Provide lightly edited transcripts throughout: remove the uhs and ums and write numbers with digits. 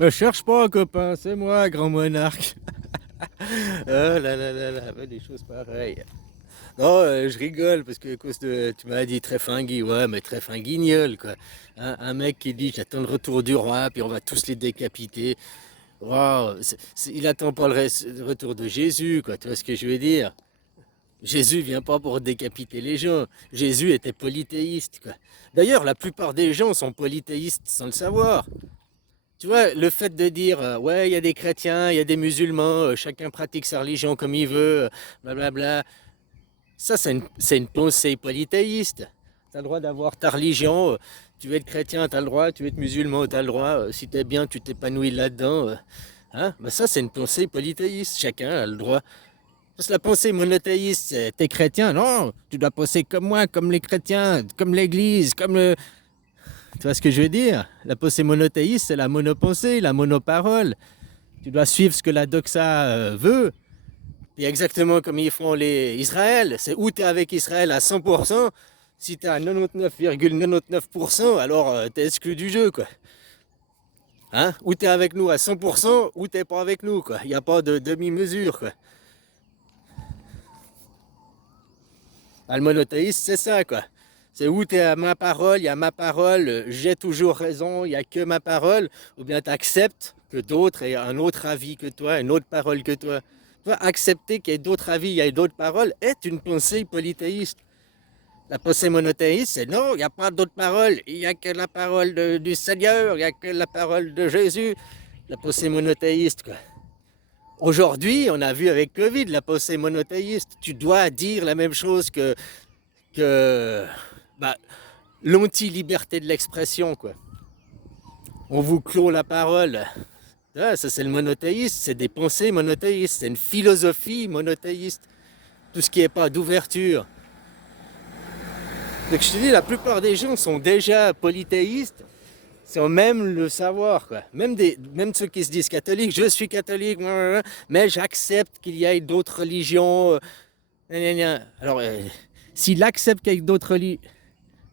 Me cherche pas, copain, c'est moi, grand monarque. Oh là là là là, ouais, des choses pareilles. Non, je rigole parce que à cause de, tu m'as dit très fingui, ouais, mais très finguignol, quoi. Un mec qui dit j'attends le retour du roi, puis on va tous les décapiter. Waouh, il attend pas le retour de Jésus, quoi. Tu vois ce que je veux dire? Jésus vient pas pour décapiter les gens. Jésus était polythéiste, quoi. D'ailleurs, la plupart des gens sont polythéistes sans le savoir. Tu vois, le fait de dire, ouais, il y a des chrétiens, il y a des musulmans, chacun pratique sa religion comme il veut, blablabla, ça, c'est une pensée polythéiste. Tu as le droit d'avoir ta religion, tu veux être chrétien, tu as le droit, tu veux être musulman, tu as le droit, si tu es bien, tu t'épanouis là-dedans. Hein? Ben ça, c'est une pensée polythéiste, chacun a le droit. Parce que la pensée monothéiste, c'est t'es chrétien, non, tu dois penser comme moi, comme les chrétiens, comme l'église, comme le, tu vois ce que je veux dire? La pensée monothéiste, c'est la monopensée, la monoparole. Tu dois suivre ce que la doxa veut. Et exactement comme ils font les Israël. C'est où tu es avec Israël à 100%. Si tu es à 99,99%, alors tu es exclu du jeu, quoi. Hein? Ou tu es avec nous à 100%, ou tu pas avec nous, quoi. Il n'y a pas de demi-mesure, quoi. Ah, le monothéisme, c'est ça, quoi. C'est où tu es à ma parole, il y a ma parole, j'ai toujours raison, il n'y a que ma parole, ou bien tu acceptes que d'autres aient un autre avis que toi, une autre parole que toi. Toi, accepter qu'il y ait d'autres avis, il y ait d'autres paroles, est une pensée polythéiste. La pensée monothéiste, c'est non, il n'y a pas d'autres paroles, il n'y a que la parole du Seigneur, il n'y a que la parole de Jésus. La pensée monothéiste, quoi. Aujourd'hui, on a vu avec Covid la pensée monothéiste. Tu dois dire la même chose que bah, l'anti-liberté de l'expression, quoi. On vous clôt la parole. Ah, ça, c'est le monothéisme, c'est des pensées monothéistes, c'est une philosophie monothéiste. Tout ce qui n'est pas d'ouverture. Donc je te dis, la plupart des gens sont déjà polythéistes sans même le savoir, quoi. Même ceux qui se disent catholiques, je suis catholique, mais j'accepte qu'il y ait d'autres religions. Alors, s'il accepte qu'il y ait d'autres religions,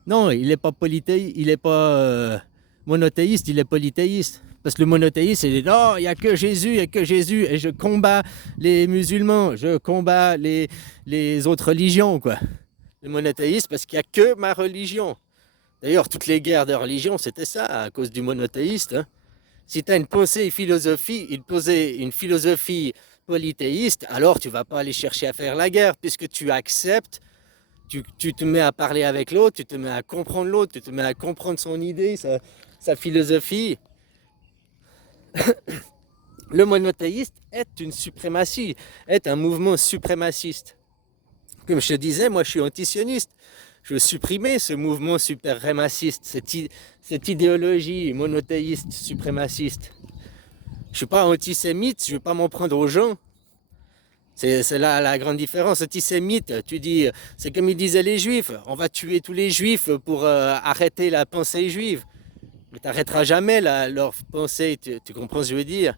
non, il n'est pas polythéiste, il n'est pas monothéiste, il est polythéiste. Parce que le monothéiste, il dit non, il n'y a que Jésus, il n'y a que Jésus, et je combats les musulmans, je combats les autres religions, quoi. Le monothéiste, parce qu'il n'y a que ma religion. D'ailleurs, toutes les guerres de religion, c'était ça, à cause du monothéiste. Hein. Si tu as une pensée, une philosophie polythéiste, alors tu ne vas pas aller chercher à faire la guerre, puisque tu acceptes, tu te mets à parler avec l'autre, tu te mets à comprendre l'autre, tu te mets à comprendre son idée, sa philosophie. Le monothéiste est une suprématie, est un mouvement suprémaciste. Comme je te disais, moi je suis antisioniste. Je veux supprimer ce mouvement suprémaciste, cette idéologie monothéiste suprémaciste. Je ne suis pas antisémite, je ne vais pas m'en prendre aux gens. C'est là la grande différence. Antisémite, tu dis, c'est comme ils disaient les juifs, on va tuer tous les juifs pour arrêter la pensée juive. Mais tu n'arrêteras jamais leur pensée, tu comprends ce que je veux dire?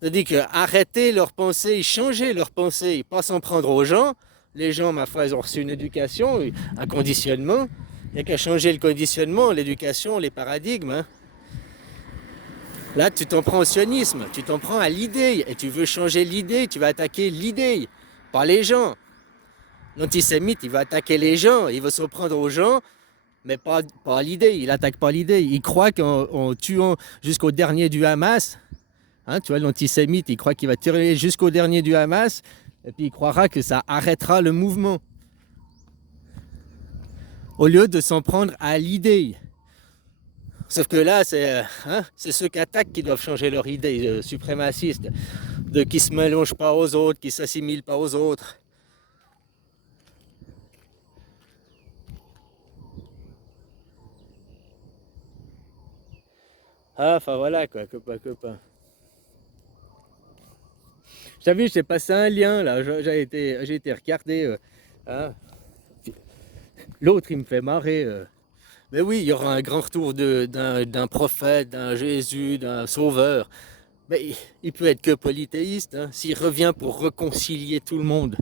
C'est-à-dire qu'arrêter leur pensée, changer leur pensée, pas s'en prendre aux gens. Les gens, ma foi, ils ont reçu une éducation, un conditionnement. Il n'y a qu'à changer le conditionnement, l'éducation, les paradigmes. Hein. Là, tu t'en prends au sionisme, tu t'en prends à l'idée, et tu veux changer l'idée, tu vas attaquer l'idée, pas les gens. L'antisémite, il va attaquer les gens, il va s'en prendre aux gens, mais pas l'idée, il attaque pas l'idée. Il croit qu'en tuant jusqu'au dernier du Hamas, hein, tu vois, l'antisémite, il croit qu'il va tirer jusqu'au dernier du Hamas, et puis il croira que ça arrêtera le mouvement. Au lieu de s'en prendre à l'idée. Sauf que là, c'est ceux qui attaquent qui doivent changer leur idée suprémaciste, de qui se mélangent pas aux autres, qui s'assimilent pas aux autres. Ah, enfin voilà quoi, copain. J'ai vu, j'ai passé un lien là, j'ai été regardé. Hein. L'autre, il me fait marrer. Mais oui, il y aura un grand retour d'un prophète, d'un Jésus, d'un sauveur. Mais il peut être que polythéiste, hein, s'il revient pour réconcilier tout le monde.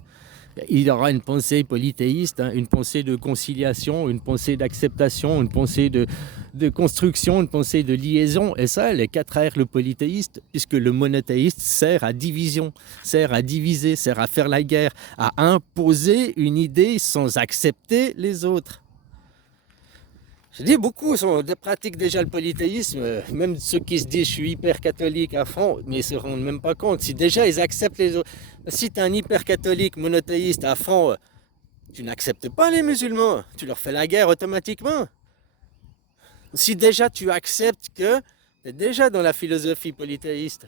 il aura une pensée polythéiste, hein, une pensée de conciliation, une pensée d'acceptation, une pensée de construction, une pensée de liaison. Et ça, les 4 R, le polythéiste, puisque le monothéiste sert à division, sert à diviser, sert à faire la guerre, à imposer une idée sans accepter les autres. Je dis beaucoup pratiquent déjà le polythéisme, même ceux qui se disent je suis hyper catholique à fond, mais ils se rendent même pas compte. Si déjà ils acceptent les autres, si tu es un hyper catholique monothéiste à fond, tu n'acceptes pas les musulmans, tu leur fais la guerre automatiquement. Si déjà tu acceptes que tu es déjà dans la philosophie polythéiste.